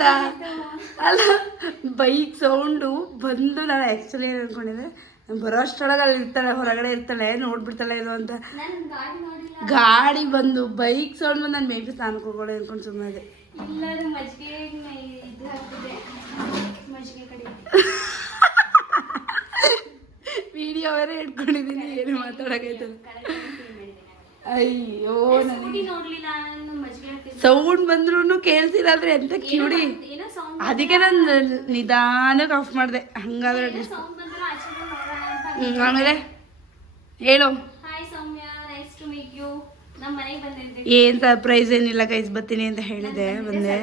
ಗೊತ್ತಾ ಅಲ್ಲ bike sound ಬಂದು ನಾನು ಆ್ಯಕ್ಚುಲಿ ಏನು ಅಂದ್ಕೊಂಡಿದ್ದೆ ಬರೋ ಅಷ್ಟರೊಳಗೆ ಅಲ್ಲಿ ಇರ್ತಾಳೆ ಹೊರಗಡೆ ಇರ್ತಾಳೆ ನೋಡ್ಬಿಡ್ತಾಳೆ ಏನೋ ಅಂತ ಗಾಡಿ ಬಂದು ಬೈಕ್ ಸೌಂಡ್ ಬಂದು ನಾನು ಮೇಬಿ ಸ್ನಾನಕ್ಕೆ ಹೋಗೋಣ ಅಂದ್ಕೊಂಡು ಸುಮ್ಮನೆ ವಿಡಿಯೋ ಬೇರೆ ಇಟ್ಕೊಂಡಿದ್ದೀನಿ ಏನು ಮಾತಾಡೋಕೈತಲ್ಲ ಅಯ್ಯೋ ಸೌಂಡ್ ಬಂದ್ರೂ ಕೇಳ್ಸಿಲ್ಲ ಅಂದ್ರೆ ಎಂತ ಕಿವಿಡಿ ಅದಕ್ಕೆ ನಾನು ನಿಧಾನಕ್ಕೆ ಆಫ್ ಮಾಡಿದೆ ಹಂಗಾದ್ರೆ ಆಮೇಲೆ ಹೇಳು ಏನ್ ಸರ್ಪ್ರೈಸ್ ಏನಿಲ್ಲ ಗೈಸ್ ಬರ್ತೀನಿ ಅಂತ ಹೇಳಿದೆ ಬಂದೆ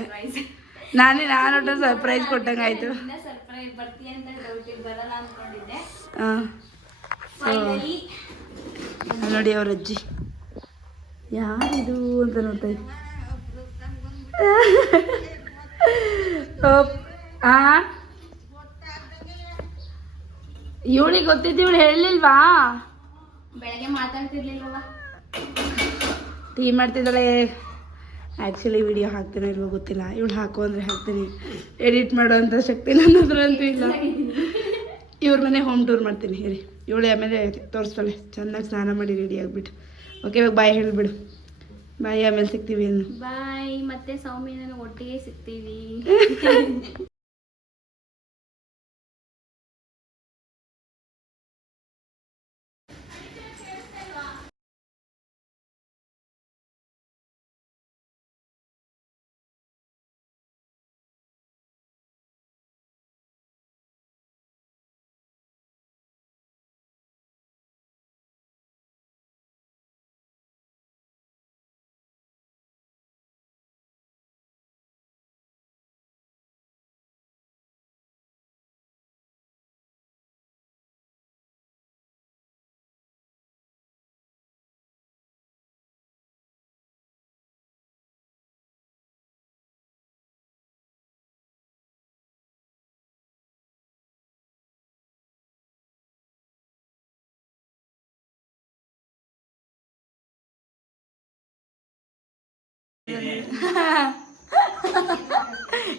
ನಾನು ಸರ್ಪ್ರೈಸ್ ಕೊಟ್ಟಂಗೆ ಆಯ್ತು ನೋಡಿ ಅವ್ರ ಅಜ್ಜಿ ಯಾರಿದು ಅಂತ ನೋಡ್ತಾ ಇದ್ದೆ ಇವಳಿಗೆ ಗೊತ್ತಿದ್ದು ಇವಳು ಹೇಳಲಿಲ್ವಾ ಬೆಳಗ್ಗೆ ಮಾತಾಡ್ತಿರ್ಲಿಲ್ವಾ ಟೀ ಮಾಡ್ತಿದ್ದಾಳೆ ಆ್ಯಕ್ಚುಲಿ ವಿಡಿಯೋ ಹಾಕ್ತೀನಿ ಇಲ್ವೋ ಗೊತ್ತಿಲ್ಲ ಇವಳು ಹಾಕು ಅಂದರೆ ಹಾಕ್ತೀನಿ ಎಡಿಟ್ ಮಾಡೋವಂಥ ಶಕ್ತಿ ನನ್ನ ಹತ್ರ ಅಂತೂ ಇಲ್ಲ ಇವ್ರ ಮನೆ ಹೋಮ್ ಟೂರ್ ಮಾಡ್ತೀನಿ ಹೇಳಿ ಇವಳು ಆಮೇಲೆ ತೋರಿಸ್ತಾಳೆ ಚೆನ್ನಾಗಿ ಸ್ನಾನ ಮಾಡಿ ರೆಡಿ ಆಗಿಬಿಟ್ಟು ಓಕೆ ಇವಾಗ ಬಾಯ್ ಹೇಳಿಬಿಡು ಬಾಯ್ ಆಮೇಲೆ ಸಿಗ್ತೀವಿ ಏನು ಬಾಯ್ ಮತ್ತೆ ಸೌಮ್ಯನ ಒಟ್ಟಿಗೆ ಸಿಗ್ತೀವಿ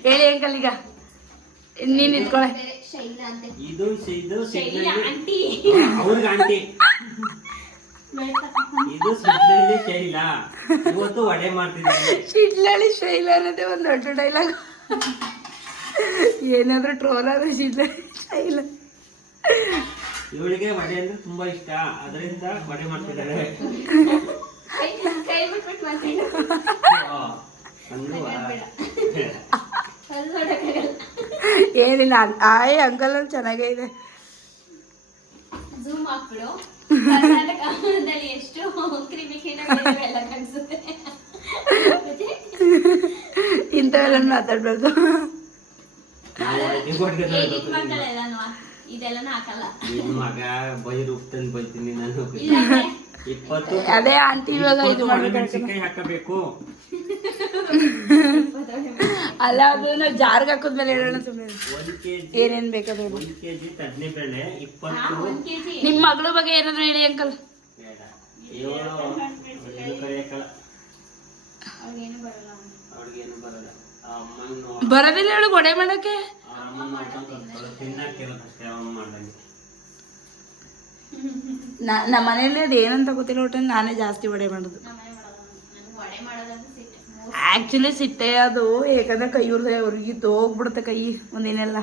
ಹೇಳಿ ಅಂಕಲ್ ಈಗ ನೀನ್ ನಿಂತ್ಕೊಳ್ಳೆ ಇದು ಅವ್ರಿಗೆ ಆಂಟಿ ಇದು ಸಿಡ್ಲಳ್ಳಿ ಶೈಲಾ ಇವತ್ತು ವಡೆ ಮಾಡ್ತಿದ್ದೀನಿ ಸಿಡ್ಲಳ್ಳಿ ಶೈಲಾ ಅನ್ನೋದೇ ಒಂದು ದೊಡ್ಡ ಡೈಲಾಗ್ ಏನಾದ್ರೂ ಟ್ರೋಲ್ ಆದ್ರೆ ಸಿಡ್ಲಳ್ಳಿ ಶೈಲಾ ಇವಳಿಗೆ ವಡೆ ಅಂದ್ರೆ ತುಂಬಾ ಇಷ್ಟ ಅದರಿಂದ ವಡೆ ಮಾಡ್ತಿದ್ದಾರೆ ಏನಿಲ್ಲ ಆಯ್ ಅಂಕಲ್ ಚೆನ್ನಾಗೇ ಇದೆ ಝೂಮ್ ಹಾಕ್ಬಿಡು ಕರ್ನಾಟಕದಲ್ಲಿ ಎಷ್ಟು ಕ್ರಿಮಿಕೀಟಗಳಿವೆ ಕಾಣಿಸುತ್ತೆ ಇಂಥವೆಲ್ಲ ಮಾತಾಡ್ಬಾರ್ದು ಇದೆಲ್ಲ ಹಾಕಲ್ಲ ಮಗ ಬೈರು ತಂದು ಬೈತೀನಿ ನಾನು ಅದೇ ಆಂಟಿ ಇವಾಗ ಇದು ಹಾಕಬೇಕು ಅಲ್ಲ ಅದು ನಾವು ಜಾರ್ಗೆ ಹಾಕಿದ್ಮೇಲೆ ಹೇಳೋಣ ಸುಮ್ಮನೆ ಏನೇನ್ ಬೇಕಾದ್ರೆ 1 kg ಕಡಲೆಬೇಳೆ 20 ನಿಮ್ಮ ಮಗಳ ಬಗ್ಗೆ ಏನಾದ್ರು ಹೇಳಿ ಅಂಕಲ್ ಬರೋದಿಲ್ಲ ಹೇಳು ವಡೆ ಮಾಡಕ್ಕೆ ನಮ್ಮ ಮನೇಲಿ ಅದು ಏನಂತ ಗೊತ್ತಿಲ್ಲ ಒಟ್ಟು ನಾನೇ ಜಾಸ್ತಿ ವಡೆ ಮಾಡೋದು ಆ್ಯಕ್ಚುಲಿ ಸಿಟ್ಟೆ ಅದು ಯಾಕಂದ್ರೆ ಕೈ ಅವ್ರಿಗೆ ಹೋಗ್ಬಿಡುತ್ತೆ ಕೈ ಒಂದೇನೆಲ್ಲ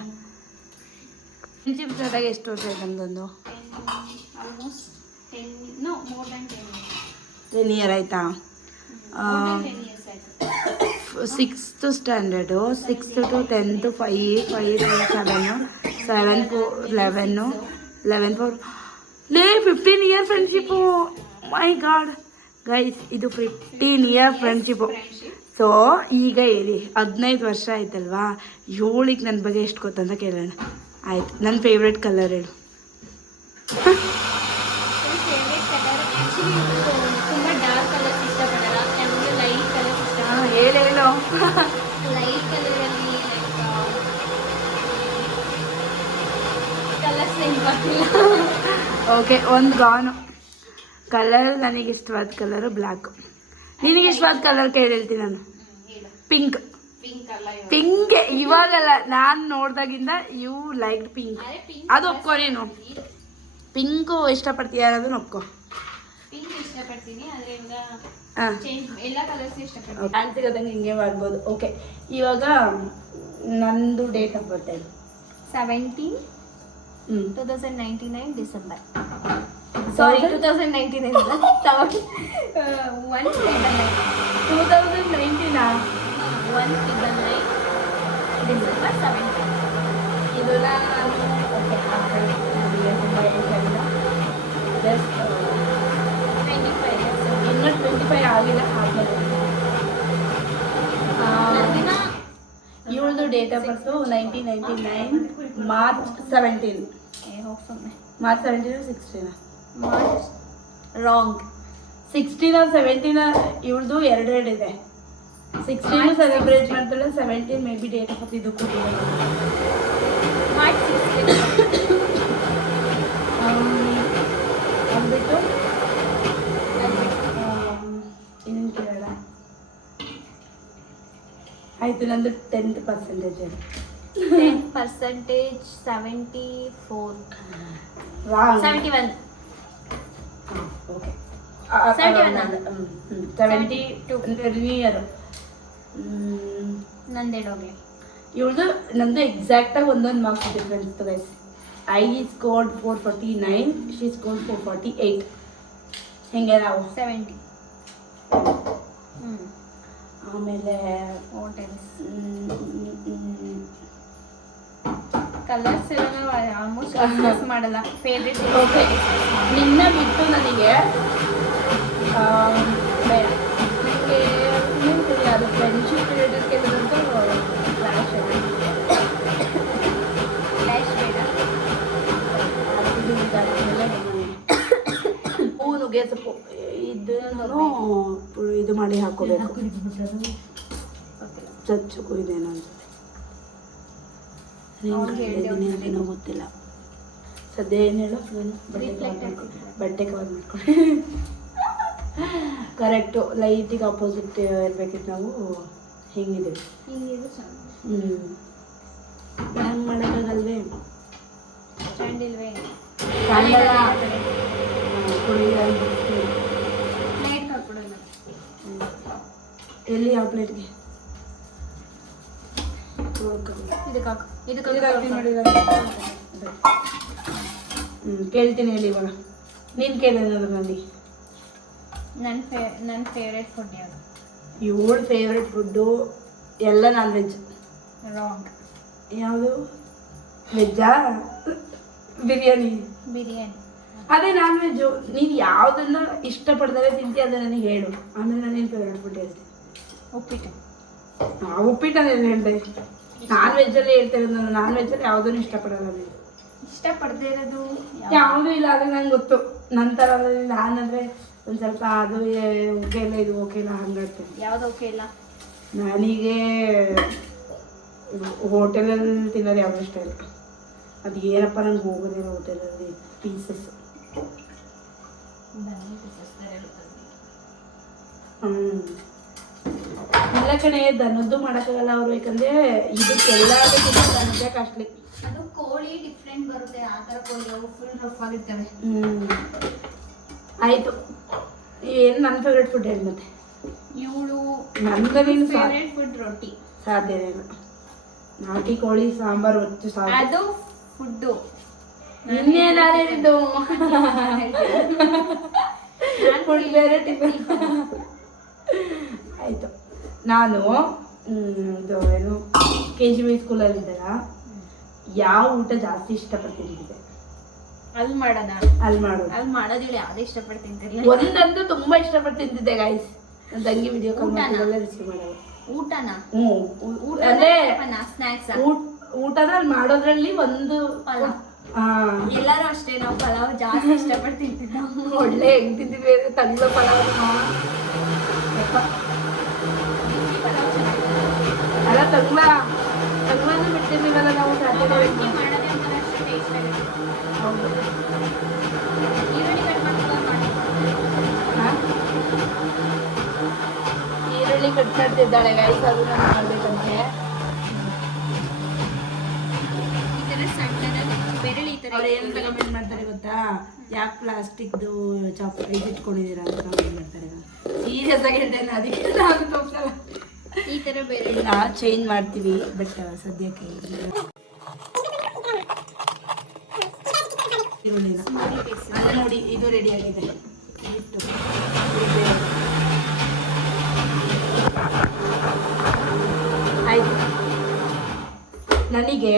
ಫ್ರೆಂಡ್ಶಿಪ್ ಸ್ಟಾರ್ಟ್ ಆಗಿ ಎಷ್ಟು ವರ್ಷ ಆಯ್ತು ನಮ್ದೊಂದು 10 ಇಯರ್ ಆಯ್ತಾ 6th standard 6th to 10th 5 7 11 4 15 year friendship my god guys ಇದು 15 ಇಯರ್ ಫ್ರೆಂಡ್ಶಿಪ್ಪು ಸೊ ಈಗ ಹೇಳಿ 15 ವರ್ಷ ಆಯ್ತಲ್ವಾ ಇವಳಿಗೆ ನನ್ನ ಬಗ್ಗೆ ಎಷ್ಟು ಗೊತ್ತಂತ ಕೇಳೋಣ ಆಯ್ತು ನನ್ನ ಫೇವ್ರೆಟ್ ಕಲರ್ ಹೇಳು ಹೇಳೇನು ಓಕೆ ಒಂದು ಗೌನು ಕಲರ್ ನನಗೆ ಇಷ್ಟವಾದ ಕಲರು ಬ್ಲ್ಯಾಕು ನಿನಗೆ ಇಷ್ಟವಾದ ಕಲರ್ ಕೇಳಿ ಹೇಳ್ತೀನಿ ನಾನು ಪಿಂಕ್ ಪಿಂಕ್ ಅಲ್ಲ ಇವಾಗ. ಪಿಂಕ್ ಇವಾಗಲ್ಲ, ನಾನು ನೋಡ್ದಾಗಿಂದ ಯು ಲೈಕ್ ಪಿಂಕ್. ಅರೆ ಪಿಂಕ್ ಅದು ಒಪ್ಕೊ ನೀನು. ಪಿಂಕು ಇಷ್ಟಪಡ್ತೀಯ ಅನ್ನೋದನ್ನ ಒಪ್ಕೊ. ಪಿಂಕ್ ಇಷ್ಟಪಡ್ತೀನಿ, ಆದ್ರೆ ಇವಾಗ ಹಾಂ, ಚೇಂಜ್ ಎಲ್ಲ ಕಲರ್ಸ್ ಇಷ್ಟಪಡ್ತೀನಿ. ಫ್ಯಾನ್ ಸಿಗೋದಂಗೆ ಹಿಂಗೆ ಮಾಡ್ಬೋದು. ಓಕೆ, ಇವಾಗ ನಂದು ಡೇಟ್ ಆಫ್ ಬರ್ತ್ ಹೇಳು. 17 ಹ್ಞೂ 2099 ಡಿಸೆಂಬರ್. ಸಾರಿ 2099 ಅಲ್ಲ, 199 2019 199 ಡಿಸೆಂಬರ್ 17. ಇದು ನಾನು ಓಕೆ ನನಗೆ ತುಂಬ ಏಜ್ ಆಗಿಲ್ಲ, ಜಸ್ಟ್ 25 years. ಇನ್ನೂ 25 ಆಗಿಲ್ಲ. ಆದಮೇಲೆ ನಂದಿನ ಇವಳದು ಡೇಟ್ ಆಫ್ ಬರ್ತು 1999 ಮಾರ್ಚ್ 17. ಹೋಗಿ ಸುಮ್ಮನೆ ಮಾರ್ಚ್ 17 16 ಮಾರ್ಚ್ ರಾಂಗ್. 16 17 ಇವಳದು ಎರಡೆರಡು ಇದೆ. 16 ಸೆಲೆಬ್ರೇಟ್ ಮಾಡ್ತಾಳೆ, 17 ಮೇ ಬಿ ಡೇಟ್ ಆಫ್ ಇದು ಕೊಟ್ಟಿದ್ದಾರೆ. ಮಾರ್ಚ್ 16. ಅಂದ್ಬಿಟ್ಟು ಇನ್ನೇನು ಕೇಳೋಣ. ಆಯಿತು, ನಂದು 10% 10% 74 ರಾಂಗ್. 71 ಓಕೆ 71. 72 ನಿಯರ್. ನಂದೇಡ್ ಹೋಗ್ಲಿ. ಇವಳದು ನಮ್ಮದು ಎಕ್ಸಾಕ್ಟಾಗಿ ಒಂದೊಂದು marks difference guys. I scored 449, she scored 448. ಹೆಂಗೆ ನಾವು 70. ಆಮೇಲೆ ಹೋಟೆಲ್ಸ್ ಕಲರ್ಸ್ ಎಲ್ಲ ನಾವು ಆಲ್ಮೋಸ್ಟ್ ಯೂಸ್ ಮಾಡಲ್ಲ. ಫೇವ್ರೇಟ್ ಓಕೆ, ನಿನ್ನ ಬಿಟ್ಟು ನನಗೆ ಬೇಡ. ನನಗೆ ನಿಂತಿಲ್ಲ, ಅದು ಫ್ರೆಂಡ್ಶಿಪ್ ರಿಲೇಟೆಡ್ ಕೆಲದಂತೂ ಫ್ಲಾಶ್ ಫ್ಲ್ಯಾಶ್ ಬೇಡ. ಹೂ ನುಗ್ಗೆ ಸೊಪ್ಪು ಇದನ್ನು ಇದು ಮಾಡಿ ಹಾಕೋಬೇಕು. ಚಚ್ಚು ಇದೇನೋ ಅನ್ಸುತ್ತೆ, ಗೊತ್ತಿಲ್ಲ. ಸದ್ಯ ಏನು ಹೇಳು, ಬಟ್ಟೆ ಕವರ್ ಮಾಡ್ಕೊಂಡು ಕರೆಕ್ಟು ಲೈಟಿಗೆ ಅಪೋಸಿಟ್ ಇರ್ಬೇಕಿತ್ತು. ನಾವು ಹೆಂಗಿದ್ದೀವಿ ಹಿಂಗಿದು ಚೆನ್ನಾಗಿ ಹ್ಯಾಂಗ್ ಮಾಡೋಕ್ಕಾಗಲ್ವೇ? ಸ್ಟ್ಯಾಂಡ್ ಇಲ್ವೇ? ಪ್ಲೇಟ್ ಹಾಕ್ಬಿಡೋಣ. ಎಲ್ಲಿ ಯಾವ ಪ್ಲೇಟ್ಗೆ ಇದಕ್ಕೆ ಹಾಕು. ಕೇಳ್ತೀನಿ ಹೇಳಿ ಇವಾಗ. ನೀನು ಕೇಳಿದ್ರು ನನಗೆ ನನ್ನ ಫೇವ್ರೇಟ್ ಫುಡ್ ಯಾವುದು? ಇವಳ ಫೇವ್ರೆಟ್ ಫುಡ್ಡು ಎಲ್ಲ ನಾನ್ ವೆಜ್. ರಾಂಗ್. ಯಾವುದು? ವೆಜ್ಜಾ? ಬಿರಿಯಾನಿ. ಅದೇ ನಾನ್ ವೆಜ್ಜು. ನೀನು ಯಾವುದನ್ನ ಇಷ್ಟಪಡ್ತಾರೆ ತಿಂತಿ ಅದನ್ನ ನನಗೆ ಹೇಳು, ಆಮೇಲೆ ನಾನೇನು ಫೇವ್ರೆಟ್ ಫುಡ್ ಹೇಳ್ತೀನಿ. ಉಪ್ಪಿಟ್ಟು. ಉಪ್ಪಿಟ್ಟನೇನು ಹೇಳಿದೆ? ನಾನ್ ವೆಜ್ಜಲ್ಲೇ ಹೇಳ್ತಿರೋದು. ನಾನು ನಾನ್ ವೆಜ್ಜಲ್ಲಿ ಯಾವುದನ್ನು ಇಷ್ಟಪಡಲ್ಲ. ನೀವು ಇಷ್ಟಪಡದೇ ಇರೋದು ಯಾವುದೂ ಇಲ್ಲ, ಅದು ನಂಗೆ ಗೊತ್ತು. ನಂತರ ನಾನಂದರೆ ಒಂದು ಸ್ವಲ್ಪ ಅದು ಓಕೆ ಇಲ್ಲ, ಇದು ಓಕೆ ಇಲ್ಲ, ಹಂಗಾಗ್ತದೆ. ಯಾವುದು ಓಕೆ ಇಲ್ಲ? ನನಗೆ ಹೋಟೆಲಲ್ಲಿ ತಿನ್ನೋದು ಯಾವುದು ಇಷ್ಟ ಇಲ್ಲ. ಅದು ಏನಪ್ಪ ನಂಗೆ ಹೋಗೋದಿಲ್ಲ ಹೋಟೆಲಲ್ಲಿ ಪೀಸಸ್. ಇಲ್ಲ ಕಣೆ, ದನದ್ದು ಮಾಡೋಕ್ಕಾಗಲ್ಲ ಅವರು, ಯಾಕಂದರೆ ಇದಕ್ಕೆಲ್ಲ ದನದ್ದೇ ಕಾಸ್ಟ್ಲಿ. ಅದು ಕೋಳಿ ಡಿಫ್ರೆಂಟ್ ಬರುತ್ತೆ, ಆ ಥರ ಕೋಳಿ ಅವು ಫುಲ್ ರಫ್ ಆಗಿರ್ತವೆ. ಆಯಿತು, ಏನು ನನ್ನ ಫೇವ್ರೆಟ್ ಫುಡ್ ಹೇಳಿ ಮತ್ತೆ. ಇವಳು ನಂದು ನೀನು ಫೇವ್ರೇಟ್ ಫುಡ್ ರೊಟ್ಟಿ. ಸಾಧ್ಯನೇ ಇಲ್ಲ. ನಾಟಿ ಕೋಳಿ ಸಾಂಬಾರು ಹೊತ್ತು ಸಾಕು. ಅದು ಫುಡ್ಡು. ಇನ್ನೇನಾರು ಹೇಳಿದ್ದು ಫುಡ್ ಬೇರೆ ಟಿಫನ್. ಆಯಿತು, ನಾನು ಇದು ಏನು KGB ಸ್ಕೂಲಲ್ಲಿದ್ದಾಗ ಯಾವ ಊಟ ಜಾಸ್ತಿ ಇಷ್ಟಪಡ್ತಿದ್ದೆ ಅಲ್ಲಿ ಮಾಡೋಣ. ಅಲ್ಲಿ ಮಾಡೋದು. ಅಲ್ಲಿ ಮಾಡೋದಿಲ್ಲ, ಯಾವುದೇ ಇಷ್ಟಪಡ್ತೀನಿ. ಒಂದಂತೂ ತುಂಬಾ ಇಷ್ಟಪಟ್ಟು ತಿಂತಿದ್ದೆ ಗಾಯ್ಸ್. ನನ್ನ ತಂಗಿ ವಿಡಿಯೋ ಕಾಲ್ ಮಾಡಿದೆಲ್ಲ ರಿಸೀವ್ ಮಾಡೋದು. ಊಟನ ಅದೇ ಸ್ನ್ಯಾಕ್ಸ್ ಊಟನ ಅಲ್ಲಿ ಮಾಡೋದ್ರಲ್ಲಿ ಒಂದು ಎಲ್ಲರೂ ಅಷ್ಟೇ, ನಾವು ಪಲಾವ್ ಜಾಸ್ತಿ ಇಷ್ಟಪಟ್ಟು ತಿಂತಿದ್ದ. ಒಳ್ಳೆ ಹೆಂಗ್ ತಿಂತಿದ್ವಿ ಅಂದ್ರೆ ತಂಗ್ಳ ಪಲಾವ್. ಅಲ್ಲ ತಂಗ್ಳನೂ ಬಿಟ್ಟಿರ್ಲಿವಲ್ಲ ನಾವು ಸಾಧ್ಯ. ಹೌದು. ಈರುಳ್ಳಿ ಕಟ್ ಮಾಡ್ತಿದ್ದಾಳೆ ಗೈಸ್, ಅದನ್ನ ಮಾಡ್ಬೇಕಂತೆ. ಅವ್ರು ಏನಂತ ಕಮೆಂಟ್ ಮಾಡ್ತಾರೆ ಗೊತ್ತಾ, ಯಾಕೆ ಪ್ಲಾಸ್ಟಿಕ್ದು ಚಾಕ್ಲೇಟ್ ಇಟ್ಕೊಂಡಿದ್ದೀರಾ ಅಂತ ಕಮೆಂಟ್ ಮಾಡ್ತಾರೆ. ಸೀರಿಯಸ್ ಆಗಿ ಹೇಳ್ತೇನೆ, ಅದಕ್ಕೆ ನಾನು ತೋರಿಸಲ್ಲ. ಈ ಥರ ಬೇರೆ ನಾವು ಚೇಂಜ್ ಮಾಡ್ತೀವಿ, ಬಟ್ ಸದ್ಯಕ್ಕೆ ಈರುಳ್ಳಿನ ಅಲ್ಲ ನೋಡಿ, ಇದು ರೆಡಿ ಆಗಿದೆ. ಇಟ್ಟು ಆಯ್ತು. ನನಗೆ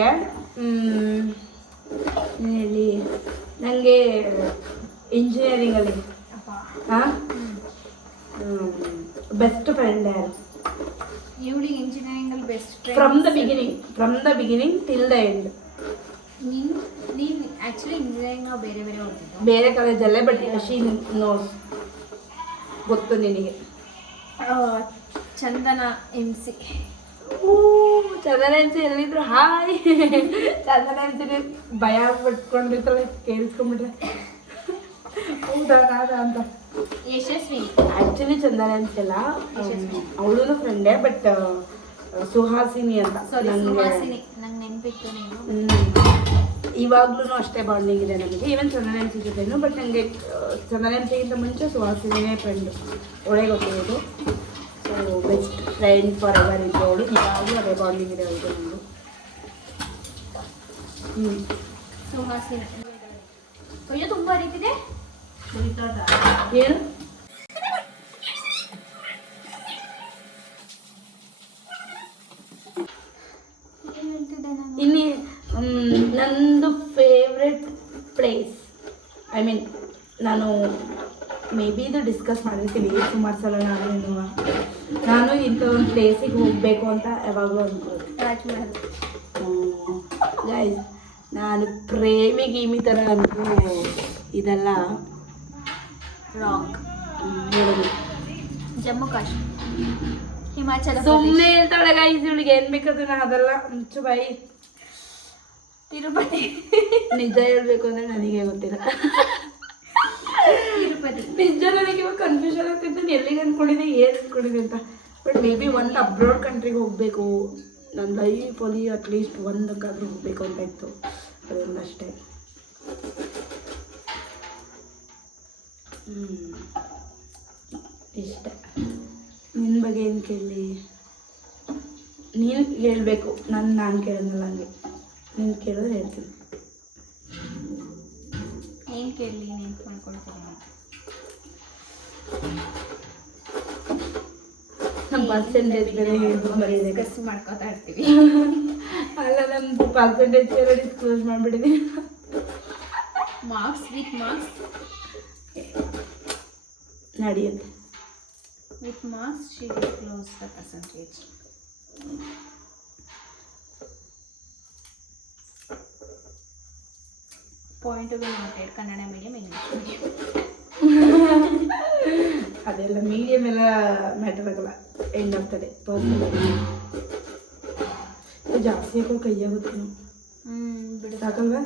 ಹೇಳಿ, ನನಗೆ ಇಂಜಿನಿಯರಿಂಗಲ್ಲಿ ಹಾಂ ಬೆಸ್ಟ್ ಫ್ರೆಂಡ್ ಯಾರು? ಇವಳಿಗೆ ಇಂಜಿನಿಯರಿಂಗಲ್ಲಿ best from the beginning till the end. ನೀನು ಆ್ಯಕ್ಚುಲಿ ಇಂಜಿನಿಯರಿಂಗ್ ನಾವು ಬೇರೆ ಬೇರೆ ಹೋಗ್ತಿದ್ದೋ, ಬೇರೆ ಕಾಲೇಜಲ್ಲೇ, ಬಟ್ ಶಿ ನೋಸ್, ಗೊತ್ತು ನಿನಗೆ. ಚಂದನ MC. ಚಂದನ MC ಎಲ್ಲಿದ್ರು ಹಾಯ್. ಚಂದನ MC ಭಯ ಪಟ್ಕೊಂಡಿರ್ತಾಳೆ, ಕೇಳಿಸ್ಕೊಂಡ್ಬಿಟ್ರೆ ಹೌದಾ ಅಂತ. ಯಶಸ್ವಿ ಆ್ಯಕ್ಚುಲಿ ಚಂದನ MC ಅಲ್ಲ, ಅವಳು ಫ್ರೆಂಡೇ, ಬಟ್ ಸುಹಾಸಿನಿ ಅಂತ. ಸಾರಿ, ನನಗೆ ಸುಹಾಸಿನಿ, ನಂಗೆ ನೆನಪಿತ್ತು ನೀನು. ಇವಾಗ್ಲೂ ಅಷ್ಟೇ ಬಾಂಡಿಂಗ್ ಇದೆ ನನಗೆ, ಈವನ್ ಚಂದನ MC ಜೊತೆನೂ. ಬಟ್ ನನಗೆ ಚಂದನ MCಗಿಂತ ಮುಂಚೆ ಸುಹಾಸಿನಿನೇ ಫ್ರೆಂಡು, ಒಳ್ಳೆ ಗೊತ್ತಿರೋದು. So best friend for ever ಇದ್ದು ಅವಳು. ಇವಾಗಲೂ ಅದೇ ಬಾಂಡಿಂಗ್ ಇದೆ ಅವಳಿಗೆ ನಮ್ಮದು. ಸುಹಾಸಿನಿ ಅಯ್ಯೋ ತುಂಬ ಅರಿತಿದೆ. ಏನು ಇಲ್ಲಿ ನಂದು ಫೇವ್ರೆಟ್ ಪ್ಲೇಸ್, ಐ ಮೀನ್ ನಾನು ಮೇ ಬಿ ಇದು ಡಿಸ್ಕಸ್ ಮಾಡಿರ್ತೀವಿ ಸುಮಾರು ಸಲ. ನಾನು ಇಂಥ ಒಂದು ಪ್ಲೇಸಿಗೆ ಹೋಗಬೇಕು ಅಂತ ಯಾವಾಗಲೂ ಅಂದ್ಕೊಳ್ಳಿ. ತಾಜ್ಮಹಲ್. ಗೈಸ್, ನಾನು ಪ್ರೇಮಿ ಗೀಮಿ ಥರ ಅಂದ್ರೂ ಇದೆಲ್ಲ ರಾಕ್. ಹೇಳೋದು ಜಮ್ಮು ಕಾಶ್ಮೀರ, ಹಿಮಾಚಲ ಸುಮ್ಮನೆ ಹೇಳ್ತಾಳೆ ಗೈಸ್, ಇವಳಿಗೆ ಏನು ಬೇಕಾದ್ರೆ ನಾನು ಅದೆಲ್ಲ ಮುಂಚೆ ಬಾಯಿ. ತಿರುಪತಿ. ನಿಜ ಹೇಳ್ಬೇಕು ಅಂದರೆ ನನಗೆ ಗೊತ್ತಿಲ್ಲ. ತಿರುಪತಿ ನಿಜ ನನಗೆ ಇವಾಗ ಕನ್ಫ್ಯೂಷನ್ ಆಗ್ತಿತ್ತು, ನಾನು ಎಲ್ಲಿಗೆ ಅಂದ್ಕೊಂಡಿದ್ದೆ, ಏನು ಅಂದ್ಕೊಂಡಿದ್ದೆ ಅಂತ. ಬಟ್ ಮೇ ಬಿ ಒಂದು ಅಬ್ರಾಡ್ ಕಂಟ್ರಿಗೆ ಹೋಗಬೇಕು ನನ್ನ ಲೈಫಲ್ಲಿ, ಅಟ್ಲೀಸ್ಟ್ ಒಂದಕ್ಕಾದ್ರೂ ಹೋಗಬೇಕು ಅಂತ ಇತ್ತು. ಅದೊಂದಷ್ಟೇ. ಇಷ್ಟ. ನಿನ್ನ ಬಗ್ಗೆ ಏನು ಕೇಳಲಿ? ನೀನು ಹೇಳ್ಬೇಕು, ನಾನು ಕೇಳೋದಲ್ಲ. ಹಂಗೆ ನೀನು ಕೇಳಿದ್ರೆ ಹೇಳ್ತೀನಿ. ಏನು ಕೇಳಲಿ, ನೆನ್ಪು ಮಾಡ್ಕೊಳ್ತೀನಿ. ನಮ್ಮ ಪರ್ಸೆಂಟೇಜ್ ಬೇರೆ ಹೇಳ್ಬಿಟ್ಟು ಬರೀದೆ. ಕಸು ಮಾಡ್ಕೊತಾ ಇರ್ತೀವಿ. ಅಲ್ಲ, ನಮ್ಮದು ಪರ್ಸೆಂಟೇಜ್ ಬೇರೆ ಡಿಸ್ಕ್ಲೋಸ್ ಮಾಡಿಬಿಟ್ಟಿದ್ದೀನಿ. ಮಾರ್ಕ್ಸ್ ವಿತ್ ಮಾರ್ಕ್ಸ್ ನಡೆಯುತ್ತೆ. With marks she disclose the percentage. Point to be noted. Kannada medium, English medium. ಅದೆಲ್ಲ ಮೀಡಿಯಮ್ ಎಲ್ಲ ಮ್ಯಾಟರ್ ಆಗಲ್ಲ, ಎಂಡ್ ಆಗ್ತದೆ. ಜಾಸ್ತಿ ಹಾಕೋ ಕೈಯಾಗುತ್ತೆ. ಬಿಡು ಸಾಕಲ್ವಾ?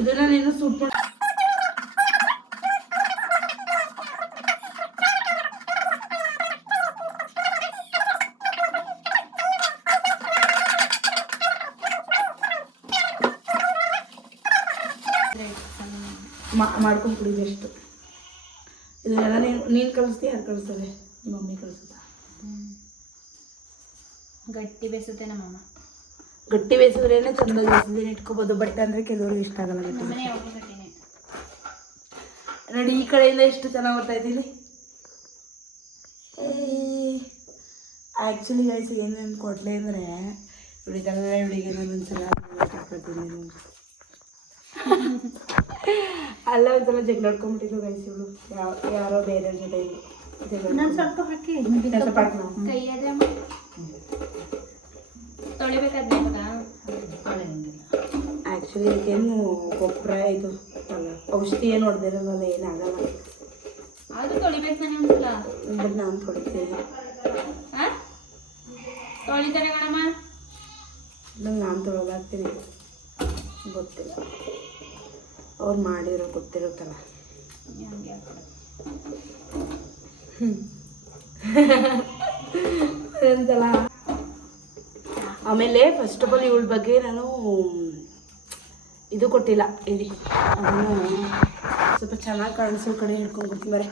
ಇದನ್ನ ನೀನು ಸೂಟ್ ಮಾಡಿ ಮಾಡ್ಕೊಂಡು ಕುಡಿದು ಎಷ್ಟು. ಇದನ್ನೆಲ್ಲ ನೀನು ಕಳಿಸ್ತೀಯ, ಯಾರು ಕಳಿಸ್ತಾರೆ? ನಿಮ್ಮ ಮಮ್ಮಿ ಕಳಿಸುತ್ತಾ? ಗಟ್ಟಿ ಬೇಸುತ್ತೆ ನಮ್ಮಮ್ಮ. ಗಟ್ಟಿ ಬೇಯಿಸಿದ್ರೇನೆ ಚಂದ ದಿನ ಇಟ್ಕೋಬೋದು. ಬಟ್ ಅಂದರೆ ಕೆಲವ್ರಿಗೆ ಇಷ್ಟ ಆಗಲ್ಲ ಗಟ್ಟಿ. ನಮ್ಮನೆ ಯಾವಾಗಲೂ ಗಟ್ಟಿನೇ. ನೋಡಿ, ಈ ಕಡೆಯಿಂದ ಎಷ್ಟು ಚೆನ್ನಾಗಿ ಬರ್ತಾ ಇದ್ದೀನಿ. ಆ್ಯಕ್ಚುಲಿ ಗೈಸ್, ಏನೇನು ಕೊಡಲೆ ಅಂದರೆ ಇವಳಿಗೆಲ್ಲ ಇವಳಿಗೆ ಒಂದ್ಸಲ ಕಟ್ಕೊಳ್ತೀನಿ. ಅಲ್ಲ ಒಂದ್ಸಲ ಜಗಳ ಆಡ್ಕೊಂಡ್ಬಿಟ್ಟಿದ್ದು ಗೈಸ್. ಇವಳು ಯಾರೋ ಬೇರೆ ಜೊತೆ ಸ್ವಲ್ಪ ಹಾಕಿ ಕೈಯಾದ್ರೆ ತೊಳಿಬೇಕಾದ್ರೆ ಆ್ಯಕ್ಚುಲಿ ಇದಕ್ಕೇನು ಗೊಬ್ಬರ ಇದು ಅಲ್ಲ, ಔಷಧಿ ಏನು ಹೊಡೆದಿರಲ್ಲ, ಏನಾಗಲ್ಲ. ಆದರೂ ತೊಳಿಬೇಕು ತಾನೆ ಒಂದ್ಸಲ. ಬಟ್ ನಾನು ತೊಳಿತೀನಿ. ತೊಳಿತಾರೆ ಕಣಮ್ಮ. ನಾನು ತೊಳೆದಾಗ್ತೀನಿ, ಗೊತ್ತಿಲ್ಲ. ಅವ್ರು ಮಾಡಿರೋ ಗೊತ್ತಿರುತ್ತಲ್ಲ. ಒಂದ್ಸಲ ಆಮೇಲೆ ಫಸ್ಟ್ ಆಫ್ ಆಲ್ ಇವಳ ಬಗ್ಗೆ ನಾನು ಇದು ಕೊಟ್ಟಿಲ್ಲ ಇಲ್ಲಿ ಅದನ್ನು ಸ್ವಲ್ಪ ಚೆನ್ನಾಗಿ ಕಾಣಿಸೋ ಕಡೆ ಹಿಡ್ಕೊಂಡು ಕೊಡ್ತೀನಿ ಬರೀ.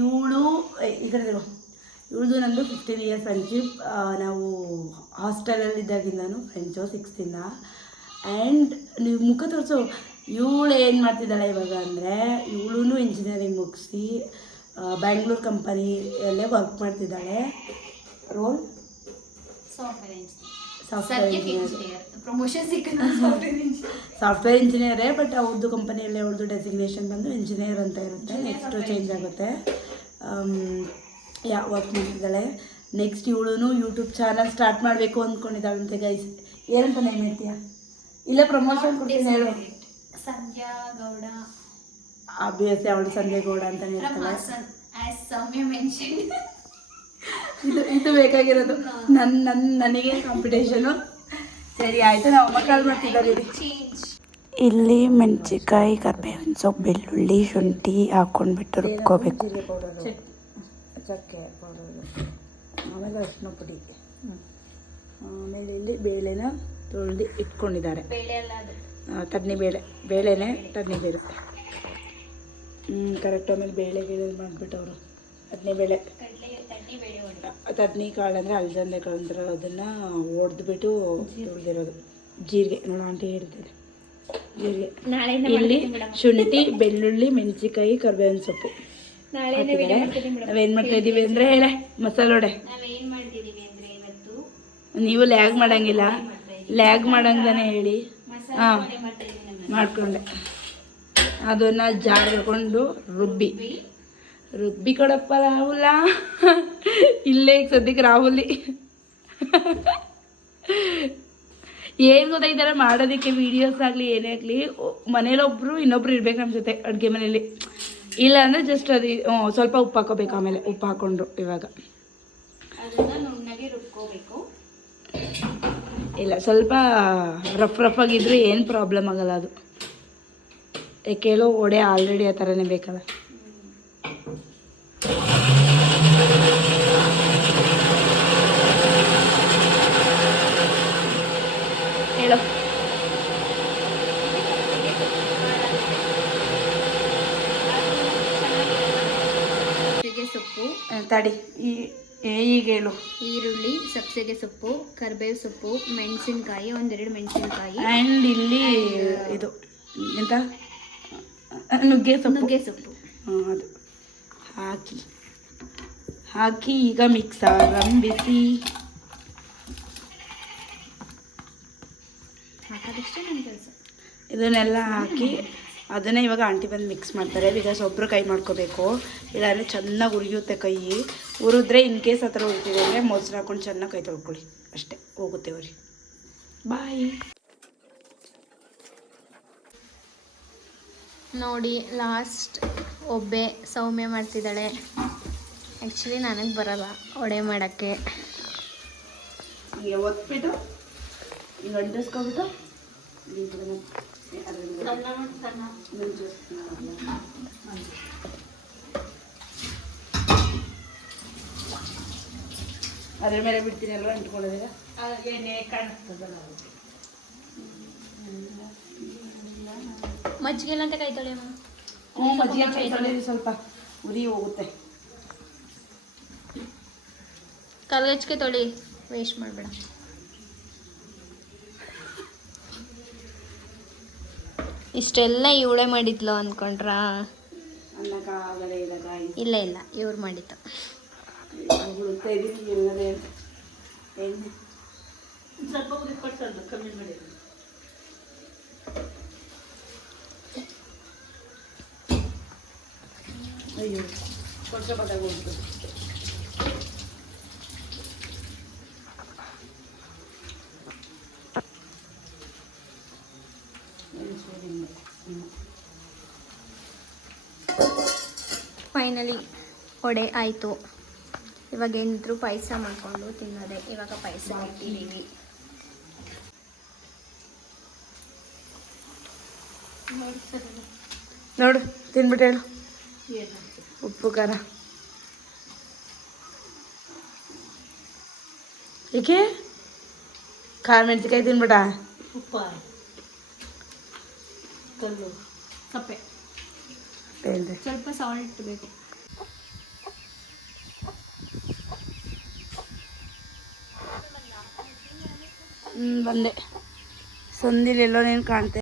ಇವಳು ಈ ಕಡೆ ಇವಳದು ನಂದು 15 ಇಯರ್ ಫ್ರೆಂಡ್ಶಿಪ್. ನಾವು ಹಾಸ್ಟೆಲಲ್ಲಿದ್ದಾಗಿಂದನೂ ಫ್ರೆಂಡ್ಸು 6th ಆ್ಯಂಡ್ ನೀವು ಮುಖ ತೋರಿಸೋ ಇವಳು ಏನು ಮಾಡ್ತಿದ್ದಾಳೆ ಇವಾಗ ಅಂದರೆ ಇವಳು ಇಂಜಿನಿಯರಿಂಗ್ ಮುಗಿಸಿ ಬ್ಯಾಂಗ್ಳೂರು ಕಂಪನಿಯಲ್ಲೇ ವರ್ಕ್ ಮಾಡ್ತಿದ್ದಾಳೆ. ರೋಲ್ ಸಾಫ್ಟ್ವೇರ್ ಇಂಜಿನಿಯರೇ, ಬಟ್ ಅವ್ರದ್ದು ಕಂಪನಿಯಲ್ಲೇ ಅವ್ರದ್ದು ಡೆಸಿಗ್ನೇಷನ್ ಬಂದು ಇಂಜಿನಿಯರ್ ಅಂತ ಇರುತ್ತೆ. ನೆಕ್ಸ್ಟು ಚೇಂಜ್ ಆಗುತ್ತೆ. ವರ್ಕ್ ಮಾಡ್ತಿದ್ದಾಳೆ. ನೆಕ್ಸ್ಟ್ ಇವಳು ಯೂಟ್ಯೂಬ್ ಚಾನಲ್ ಸ್ಟಾರ್ಟ್ ಮಾಡಬೇಕು ಅಂದ್ಕೊಂಡಿದ್ದಾಳಂತೆ ಗೈಸ್. ಏನಂತ ನೇಮ್ ಹೇಳ್ತೀಯ? ಇಲ್ಲ ಪ್ರಮೋಷನ್ ಕೊಡ್ತೀನಿ ಹೇಳು. ಸಂಧ್ಯಾ ಗೌಡ. ಆಬ್ವಿಯಸ್ಲಿ ಅವಳು ಸಂಧ್ಯಾ ಗೌಡ ಅಂತಾನೆ ಹೇಳ್ತಾಳೆ. ಇದು ಬೇಕಾಗಿರೋದು ನನಗೆ ಕಾಂಪಿಟೇಷನು. ಸರಿ ಆಯಿತು, ನಾವು ಅಮ್ಮ ಕಾಲ್ ಮಾಡ್ತಿದ್ದಾರೆ. ಇಲ್ಲಿ ಮೆಣಸಿನ್ಕಾಯಿ, ಕರಿಬೇವಿನ ಸೊಪ್ಪು, ಬೆಳ್ಳುಳ್ಳಿ, ಶುಂಠಿ ಹಾಕ್ಕೊಂಡ್ಬಿಟ್ಟು ರುಬ್ಕೋಬೇಕು. ಚಕ್ಕೆ ಪೌಡರು, ಆಮೇಲೆ ಅರಿಶಿನ ಪುಡಿ, ಆಮೇಲೆ ಇಲ್ಲಿ ಬೇಳೆನ ತೊಳೆದು ಇಟ್ಕೊಂಡಿದ್ದಾರೆ. ಬೇಳೆನೇ ತಡ್ನಿಬೇಳೆ ಕರೆಕ್ಟ್. ಆಮೇಲೆ ಬೇಳೆ ಮಾಡಿಬಿಟ್ಟು ಅವರು ತಡ್ನಿ ಕಾಳು ಅಂದರೆ ಅಲಸಂದೆ ಕಾಳು ಅಂತಾರೆ, ಅದನ್ನು ಹೊಡೆದ್ಬಿಟ್ಟು ತೊಳೆದಿರೋದು. ಜೀರಿಗೆ ನೋಡಿ ಆಂಟಿ ಹೇಳ್ತಾರೆ, ಜೀರಿಗೆ. ಇಲ್ಲಿ ಶುಂಠಿ, ಬೆಳ್ಳುಳ್ಳಿ, ಮೆಣಸಿನ್ಕಾಯಿ, ಕರಿಬೇವಿನ ಸೊಪ್ಪು ಹಾಕಿದ್ದಾರೆ. ನಾವೇನು ಮಾಡ್ತಾ ಇದ್ದೀವಿ ಅಂದರೆ ಹೇಳೆ ಮಸಾಲೆ ವಡೆ. ನೀವು ಲ್ಯಾಗ್ ಮಾಡಂಗಿಲ್ಲ, ಲ್ಯಾಗ್ ಮಾಡಂಗ್ದಾನೆ ಹೇಳಿ. ಹಾಂ ಮಾಡಿಕೊಂಡೆ. ಅದನ್ನು ಜಾರ್ ಹಾಕೊಂಡು ರುಬ್ಬಿ ಕೊಡಪ್ಪ ರಾಹುಲ. ಇಲ್ಲೇ ಈಗ ಸದ್ಯಕ್ಕೆ ರಾಹುಲಿ ಏನು ಗೊತ್ತಾ, ಈ ಥರ ಮಾಡೋದಕ್ಕೆ ವೀಡಿಯೋಸ್ ಆಗಲಿ ಏನೇ ಆಗಲಿ ಮನೇಲೊಬ್ಬರು ಇನ್ನೊಬ್ರು ಇರ್ಬೇಕು ನಮ್ಮ ಜೊತೆ ಅಡುಗೆ ಮನೇಲಿ. ಇಲ್ಲ ಅಂದರೆ ಜಸ್ಟ್ ಅದು ಸ್ವಲ್ಪ ಉಪ್ಪು ಹಾಕೋಬೇಕು. ಆಮೇಲೆ ಉಪ್ಪು ಹಾಕ್ಕೊಂಡ್ರು ಇವಾಗ ಇಲ್ಲ ಸ್ವಲ್ಪ ರಫ್ ಆಗಿದ್ರು ಏನು ಪ್ರಾಬ್ಲಮ್ ಆಗಲ್ಲ ಅದು. ಏಕೆಲ್ಲೋ ಒಡೆ ಆಲ್ರೆಡಿ ಆ ಥರನೇ ಬೇಕಲ್ಲ. ಹೇಳೋ ಸೊಪ್ಪು ತಡಿ, ಈಗ ಹೇಳು. ಈರುಳ್ಳಿ, ಸಬ್ಸಿಗೆ ಸೊಪ್ಪು, ಕರಿಬೇವು ಸೊಪ್ಪು, ಮೆಣಸಿನ್ಕಾಯಿ, 1-2 ಮೆಣಸಿನ್ಕಾಯಿ, ಆ್ಯಂಡ್ ಇಲ್ಲಿ ಇದು ಎಂತ ನುಗ್ಗೆ ಸೊಪ್ಪು. ಅದು ಹಾಕಿ ಈಗ ಮಿಕ್ಸರ್ ರಂಬಿಸಿ ಹಾಕೋದಷ್ಟೇ ನನ್ನ ಕೆಲಸ. ಇದನ್ನೆಲ್ಲ ಹಾಕಿ ಅದನ್ನೇ ಇವಾಗ ಆಂಟಿ ಬಂದು ಮಿಕ್ಸ್ ಮಾಡ್ತಾರೆ. ಬಿಕಾಸ್ ಒಬ್ಬರು ಕೈ ಮಾಡ್ಕೋಬೇಕು, ಇಲ್ಲಾಂದರೆ ಚೆನ್ನಾಗಿ ಉರಿಯುತ್ತೆ ಕೈ. ಉರಿದ್ರೆ ಇನ್ ಕೇಸ್ ಆ ಥರ ಉರಿತಿದೆ ಅಂದರೆ ಮೊಸರು ಹಾಕೊಂಡು ಚೆನ್ನಾಗಿ ಕೈ ತೊಳ್ಕೊಳ್ಳಿ, ಅಷ್ಟೇ ಹೋಗುತ್ತೆ ಅವ್ರಿ. ಬಾಯ್. ನೋಡಿ ಲಾಸ್ಟ್ ಒಬ್ಬೆ ಸೌಮ್ಯ ಮಾಡ್ತಿದ್ದಾಳೆ. ಆ್ಯಕ್ಚುಲಿ ನನಗೆ ಬರಲ್ಲ ವಡೆ ಮಾಡೋಕ್ಕೆ. ಹೀಗೆ ಒತ್ಬಿಟ್ಟು ಈಗ ಅಂಟಿಸ್ಕೊಬಿಟ್ಟು ಅದ್ರ ಮೇಲೆ ಬಿಡ್ತೀನಿ ಅಲ್ವಾ ಅಂಟ್ಕೊಳ್ಳೋದಿಲ್ಲ. ಎಣ್ಣೆ ಕಾಣಿಸ್ತದಲ್ಲ, ಮಜ್ಜಿಗೆ ಇಲ್ಲ ಅಂತ ಕೈ ತೊಳೆ ಅಮ್ಮ. ಮಜ್ಜಿಗೆ ಕೈ ತೊಳೆದು ಸ್ವಲ್ಪ ಉರಿ ಹೋಗುತ್ತೆ. ಕಲ್ಗಚ್ಚಿಗೆ ತೊಳಿ, ವೇಸ್ಟ್ ಮಾಡಬೇಡ. ಇಷ್ಟೆಲ್ಲ ಇವಳೇ ಮಾಡಿದ್ಲು ಅಂದ್ಕೊಂಡ್ರಾ? ಇಲ್ಲ ಇಲ್ಲ, ಇವ್ರು ಮಾಡಿದ್ದು. ಅಯ್ಯೋ ಕೊಚ್ಚ ಪದಾಗೋಗ್ತು. ಫೈನಲಿ ವಡೆ ಆಯಿತು. ಇವಾಗ ಏನಿದ್ರು ಪಾಯಸ ಮಾಡಿಕೊಂಡು ತಿನ್ನೋದೆ. ಇವಾಗ ಪಾಯಸ ಇಟ್ಟಿದ್ದೀವಿ. ನೋಡು ತಿನ್ಬಿಟ್ಟು ಹೇಳು. ಉಪ್ಪು ಖಾರ ಏಕೆ ಖಾರ ಮೆಣಸಿಕಾಯಿ ತಿನ್ಬಿಟ್ಟ ಉಪ್ಪ ಕಲ್ಲು ಸಪ್ಪೆ ಸ್ವಲ್ಪ ಸಾಲ್ಟ್ ಬೇಕು. ಬಂದೆ ಸಂದಿಲೆಲ್ಲೋ ನೀನು ಕಾಣ್ತೆ.